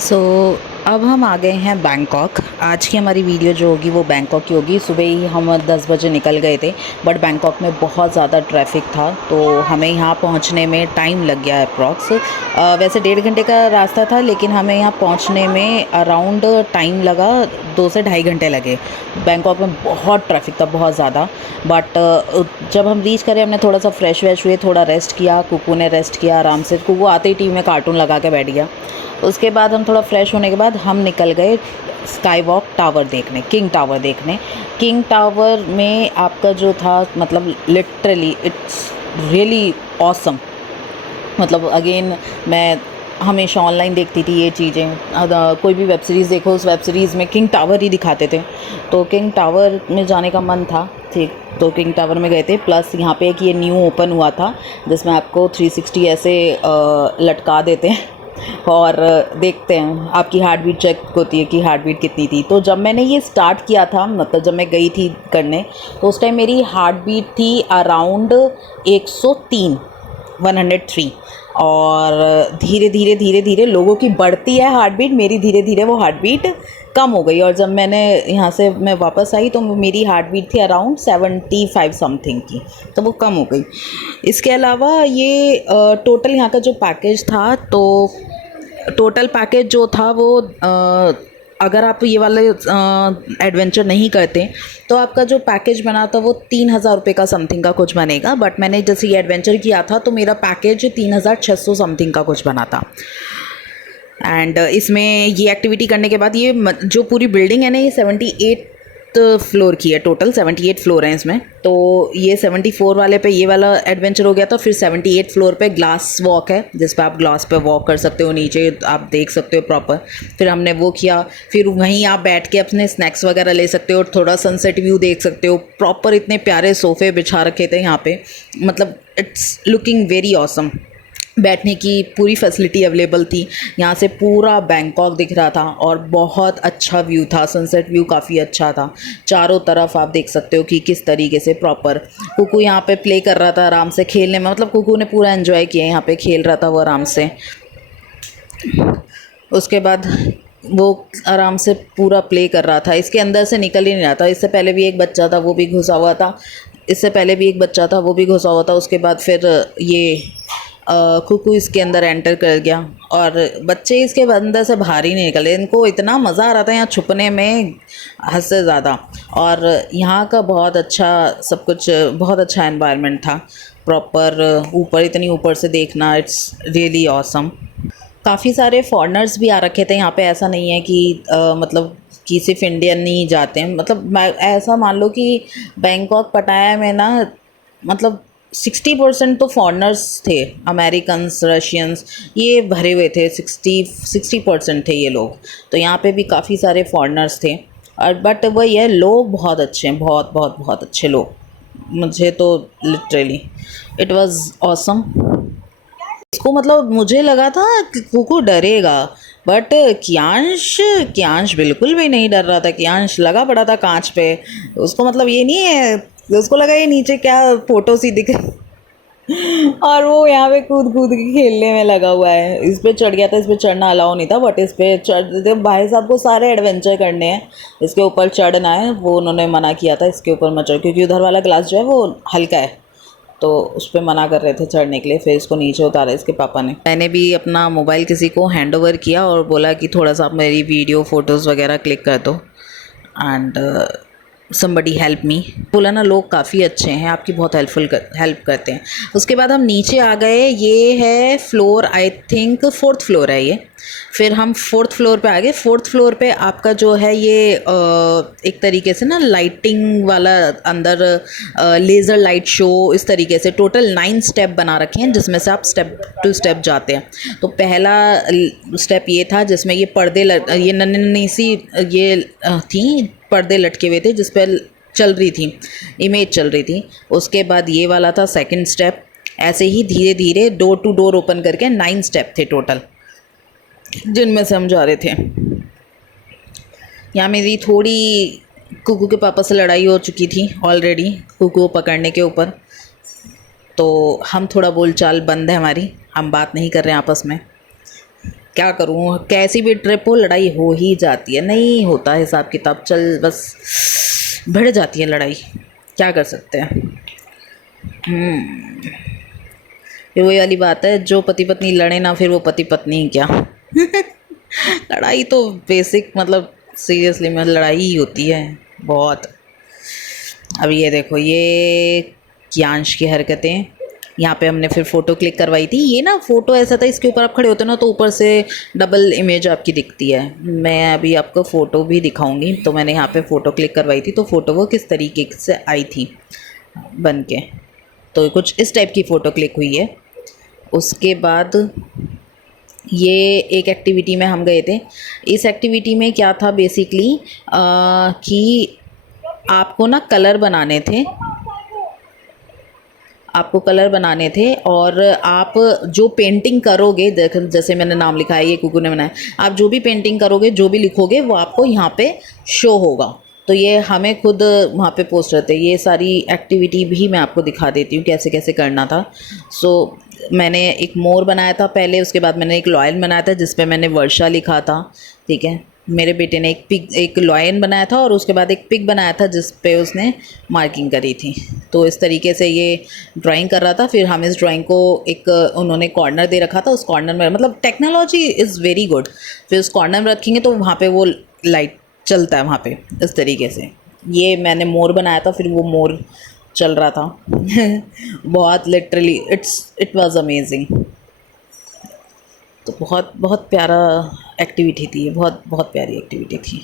सो अब हम आ गए हैं बैंकॉक। आज की हमारी वीडियो जो होगी वो बैंकॉक की होगी। सुबह ही हम 10 बजे निकल गए थे, बट बैंकॉक में बहुत ज़्यादा ट्रैफिक था तो हमें यहाँ पहुँचने में टाइम लग गया अप्रॉक्स। वैसे 1.5 घंटे का रास्ता था, लेकिन हमें यहाँ पहुँचने में अराउंड टाइम लगा 2 से ढाई घंटे लगे। बैंकॉक में बहुत ट्रैफिक था, बहुत ज़्यादा। बट जब हम रीच करे, हमने थोड़ा सा फ्रेश व्रेश हुए, थोड़ा रेस्ट किया। कुकू ने रेस्ट किया आराम से। कुकू आते ही टीवी में कार्टून लगा के बैठ गया। उसके बाद हम थोड़ा फ्रेश होने के बाद हम निकल गए स्काई वॉक टावर देखने, किंग टावर देखने। किंग टावर में आपका जो था, मतलब लिटरली इट्स रियली ऑसम। मतलब अगेन, मैं हमेशा ऑनलाइन देखती थी ये चीज़ें। कोई भी वेब सीरीज़ देखो, उस वेब सीरीज़ में किंग टावर ही दिखाते थे, तो किंग टावर में जाने का मन था। ठीक, तो किंग टावर में गए थे। प्लस यहाँ पे एक ये न्यू ओपन हुआ था जिसमें आपको 360 ऐसे लटका देते हैं और देखते हैं, आपकी हार्ट बीट चेक होती है कि हार्ट बीट कितनी थी। तो जब मैंने ये स्टार्ट किया था, मतलब जब मैं गई थी करने, तो उस टाइम मेरी हार्ट बीट थी अराउंड 103, 103। और धीरे धीरे धीरे धीरे लोगों की बढ़ती है हार्ट बीट, मेरी धीरे धीरे वो हार्ट बीट कम हो गई। और जब मैंने यहाँ से मैं वापस आई तो मेरी हार्ट बीट थी अराउंड 75 समथिंग की, तो वो कम हो गई। इसके अलावा ये टोटल यहाँ का जो पैकेज था, तो टोटल पैकेज जो था वो अगर आप ये वाले एडवेंचर नहीं करते तो आपका जो पैकेज बना था वो 3,000 रुपये का समथिंग का कुछ बनेगा। बट मैंने जैसे ये एडवेंचर किया था तो मेरा पैकेज 3,600 समथिंग का कुछ बना था। एंड इसमें ये एक्टिविटी करने के बाद, ये जो पूरी बिल्डिंग है ना, ये 78 फ्लोर की है। टोटल 78 फ्लोर हैं इसमें। तो ये 74 वाले पे ये वाला एडवेंचर हो गया था। फिर 78 फ्लोर पे ग्लास वॉक है, जिस पे आप ग्लास पे वॉक कर सकते हो, नीचे आप देख सकते हो प्रॉपर। फिर हमने वो किया। फिर वहीं आप बैठ के अपने स्नैक्स वगैरह ले सकते हो और थोड़ा सनसेट व्यू देख सकते हो। प्रॉपर इतने प्यारे सोफ़े बिछा रखे थे यहाँ पे, मतलब इट्स लुकिंग वेरी ऑसम। बैठने की पूरी फैसिलिटी अवेलेबल थी। यहाँ से पूरा बैंकॉक दिख रहा था और बहुत अच्छा व्यू था। सनसेट व्यू काफ़ी अच्छा था। चारों तरफ आप देख सकते हो कि किस तरीके से प्रॉपर कुकू यहाँ पे प्ले कर रहा था आराम से खेलने में। मतलब कुकू ने पूरा एंजॉय किया, यहाँ पे खेल रहा था वो आराम से। उसके बाद वो आराम से पूरा प्ले कर रहा था, इसके अंदर से निकल ही नहीं रहा था। इससे पहले भी एक बच्चा था, वो भी घुसा हुआ था। इससे पहले भी एक बच्चा था, वो भी घुसा हुआ था। उसके बाद फिर ये कुकू इसके अंदर एंटर कर गया और बच्चे इसके अंदर से बाहर ही नहीं निकले। इनको इतना मज़ा आ रहा था यहाँ छुपने में, हद से ज़्यादा। और यहाँ का बहुत अच्छा सब कुछ, बहुत अच्छा एनवायरनमेंट था। प्रॉपर ऊपर, इतनी ऊपर से देखना, इट्स रियली ऑसम। काफ़ी सारे फॉरेनर्स भी आ रखे थे यहाँ पे। ऐसा नहीं है कि मतलब कि सिर्फ इंडियन ही जाते हैं। मतलब ऐसा मान लो कि बैंकॉक पटाया में ना, मतलब 60% तो फॉरेनर्स थे। अमेरिकन्स, रशियंस, ये भरे हुए थे। 60% थे ये लोग। तो यहाँ पे भी काफ़ी सारे फॉरेनर्स थे। और बट वही है, लोग बहुत अच्छे हैं, बहुत बहुत बहुत अच्छे लोग। मुझे तो लिटरली इट वाज ऑसम। इसको मतलब मुझे लगा था कि कुकू डरेगा, बट कियांश कियांश बिल्कुल भी नहीं डर रहा था। कियांश लगा पड़ा था कांच पे। उसको मतलब ये नहीं है, उसको लगा ये नीचे क्या फोटो सी दिख रही और वो यहाँ पे कूद कूद के खेलने में लगा हुआ है। इस पे चढ़ गया था। इस पे चढ़ना अलाउ नहीं था, बट इस पे चढ़, भाई साहब को सारे एडवेंचर करने हैं, इसके ऊपर चढ़ना है, वो उन्होंने मना किया था इसके ऊपर मत चढ़, क्योंकि उधर वाला ग्लास जो है वो हल्का है, तो उस पर मना कर रहे थे चढ़ने के लिए। फिर इसको नीचे उतारा इसके पापा ने। मैंने भी अपना मोबाइल किसी को हैंड ओवर किया और बोला कि थोड़ा सा आप मेरी वीडियो फ़ोटोज़ वगैरह क्लिक कर दो। And somebody help me. बोला ना, लोग काफ़ी अच्छे हैं, आपकी बहुत हेल्प करते हैं। उसके बाद हम नीचे आ गए। ये है floor, I think 4th floor है ये। फिर हम 4th फ्लोर पे आ गए। 4th फ्लोर पे आपका जो है ये एक तरीके से ना लाइटिंग वाला, अंदर लेज़र लाइट शो, इस तरीके से टोटल 9 स्टेप बना रखे हैं, जिसमें से आप स्टेप टू स्टेप जाते हैं। तो पहला स्टेप ये था जिसमें ये पर्दे ये नन्ही नन्ही सी ये थी, पर्दे लटके हुए थे जिस पर चल रही थी, इमेज चल रही थी। उसके बाद ये वाला था सेकंड स्टेप। ऐसे ही धीरे धीरे डोर टू डोर ओपन करके 9 स्टेप थे टोटल, जिनमें से हम जा रहे थे। यहाँ मेरी थोड़ी कुकू के पापा से लड़ाई हो चुकी थी ऑलरेडी, कुकू को पकड़ने के ऊपर। तो हम थोड़ा बोलचाल बंद है हमारी, हम बात नहीं कर रहे हैं आपस में। क्या करूँ, कैसी भी ट्रिप हो लड़ाई हो ही जाती है, नहीं होता हिसाब किताब, चल बस भिड़ जाती है लड़ाई, क्या कर सकते हैं। फिर वही वाली बात है, जो पति पत्नी लड़े ना फिर वो पति पत्नी क्या। लड़ाई तो बेसिक मतलब सीरियसली में लड़ाई ही होती है बहुत। अब ये देखो ये कियांश की हरकतें, यहाँ पे हमने फिर फ़ोटो क्लिक करवाई थी। ये ना फ़ोटो ऐसा था, इसके ऊपर आप खड़े होते हो ना तो ऊपर से डबल इमेज आपकी दिखती है। मैं अभी आपको फ़ोटो भी दिखाऊंगी। तो मैंने यहाँ पे फ़ोटो क्लिक करवाई थी, तो फ़ोटो वो किस तरीके से आई थी बन के, तो कुछ इस टाइप की फ़ोटो क्लिक हुई है। उसके बाद ये एक एक्टिविटी में हम गए थे। इस एक्टिविटी में क्या था बेसिकली कि आपको ना कलर बनाने थे, आपको कलर बनाने थे और आप जो पेंटिंग करोगे, जैसे मैंने नाम लिखा है, ये कुकू ने बनाया, आप जो भी पेंटिंग करोगे, जो भी लिखोगे वो आपको यहाँ पे शो होगा। तो ये हमें खुद वहाँ पे पोस्ट रहते हैं। ये सारी एक्टिविटी भी मैं आपको दिखा देती हूँ कैसे कैसे करना था। सो मैंने एक मोर बनाया था पहले, उसके बाद मैंने एक लॉयन बनाया था जिस पे मैंने वर्षा लिखा था, ठीक है। मेरे बेटे ने एक लॉयन बनाया था और उसके बाद एक पिग बनाया था जिस पे उसने मार्किंग करी थी। तो इस तरीके से ये ड्राइंग कर रहा था। फिर हम इस ड्राइंग को एक उन्होंने कॉर्नर दे रखा था, उस कॉर्नर में मतलब टेक्नोलॉजी इज़ वेरी गुड। फिर उस कॉर्नर में रखेंगे तो वहाँ पे वो लाइट चलता है वहाँ पे इस तरीके से। ये मैंने मोर बनाया था, फिर वो मोर चल रहा था। बहुत लिटरली इट वाज अमेजिंग। तो बहुत बहुत प्यारा एक्टिविटी थी ये, बहुत बहुत प्यारी एक्टिविटी थी।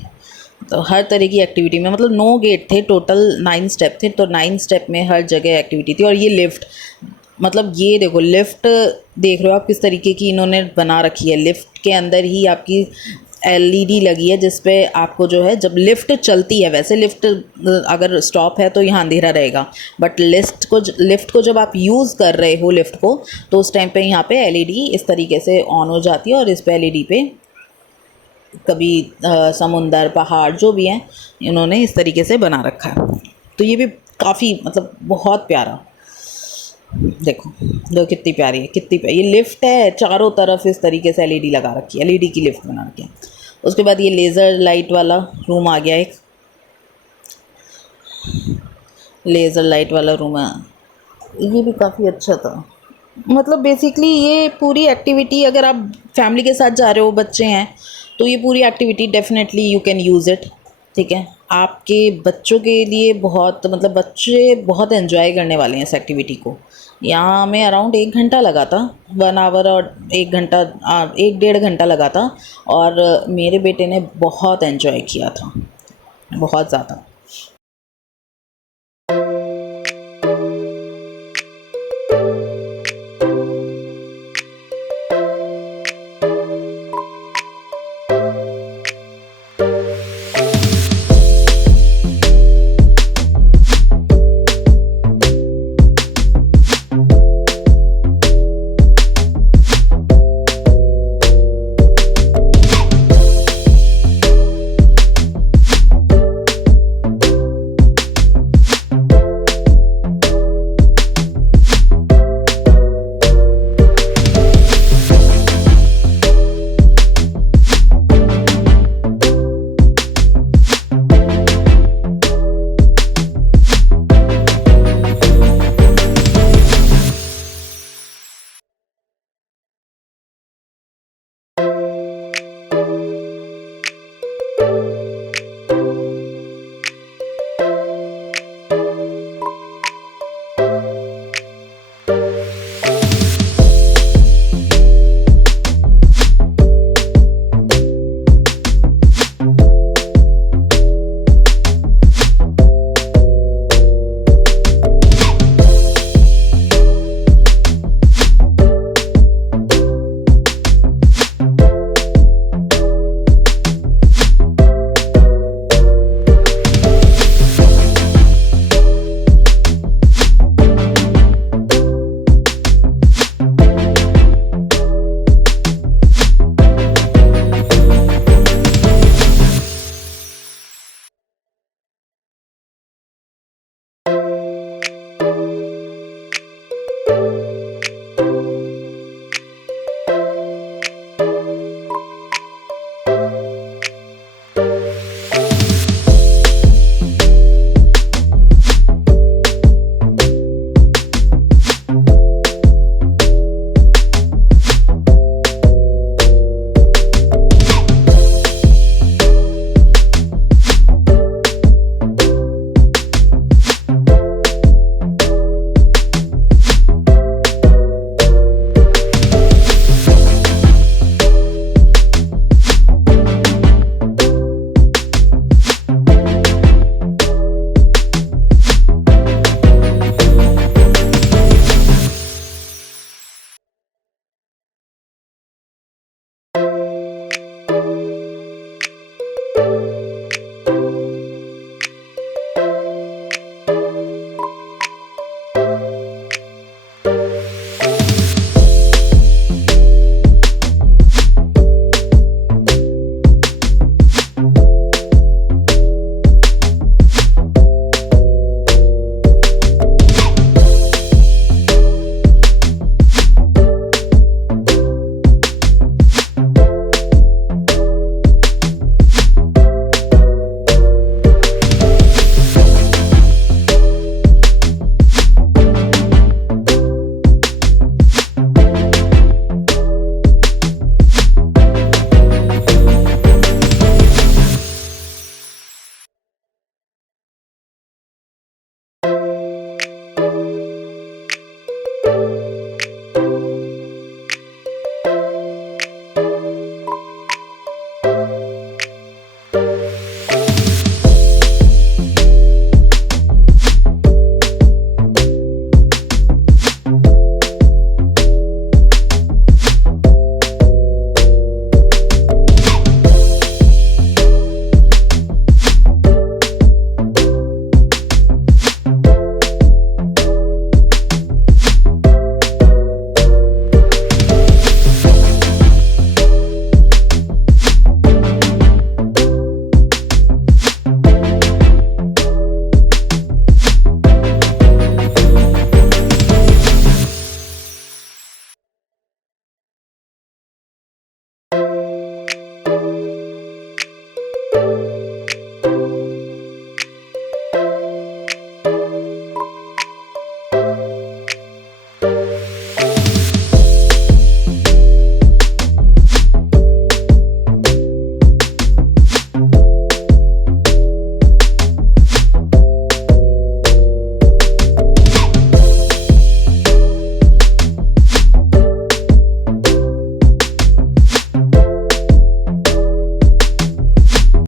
तो हर तरह की एक्टिविटी में मतलब 9 गेट थे, टोटल 9 स्टेप थे, तो 9 स्टेप में हर जगह एक्टिविटी थी। और ये लिफ्ट, मतलब ये देखो लिफ्ट देख रहे हो आप किस तरीके की इन्होंने बना रखी है। लिफ्ट के अंदर ही आपकी एलईडी लगी है जिस पे आपको जो है जब लिफ्ट चलती है, वैसे लिफ्ट अगर स्टॉप है तो यहाँ अंधेरा रहेगा, बट लिफ्ट को जब आप यूज़ कर रहे हो लिफ्ट को, तो उस टाइम पे यहाँ पे एलईडी इस तरीके से ऑन हो जाती है और इस पे एलईडी पे कभी समुंदर पहाड़ जो भी हैं इन्होंने इस तरीके से बना रखा है। तो ये भी काफ़ी मतलब बहुत प्यारा, देखो कितनी प्यारी है, कितनी प्यारी ये लिफ्ट है। चारों तरफ इस तरीके से एलईडी लगा रखी है, एलईडी की लिफ्ट बना रखी है। उसके बाद ये लेज़र लाइट वाला रूम आ गया, एक लेज़र लाइट वाला रूम है, ये भी काफ़ी अच्छा था। मतलब बेसिकली ये पूरी एक्टिविटी अगर आप फैमिली के साथ जा रहे हो, बच्चे हैं, तो ये पूरी activity definitely you can use it, ठीक है। आपके बच्चों के लिए बहुत मतलब बच्चे बहुत एंजॉय करने वाले हैं इस एक्टिविटी को। यहाँ हमें अराउंड 1 घंटा लगा था, 1 आवर और 1 घंटा 1 डेढ़ घंटा लगा था। और मेरे बेटे ने बहुत एंजॉय किया था, बहुत ज़्यादा।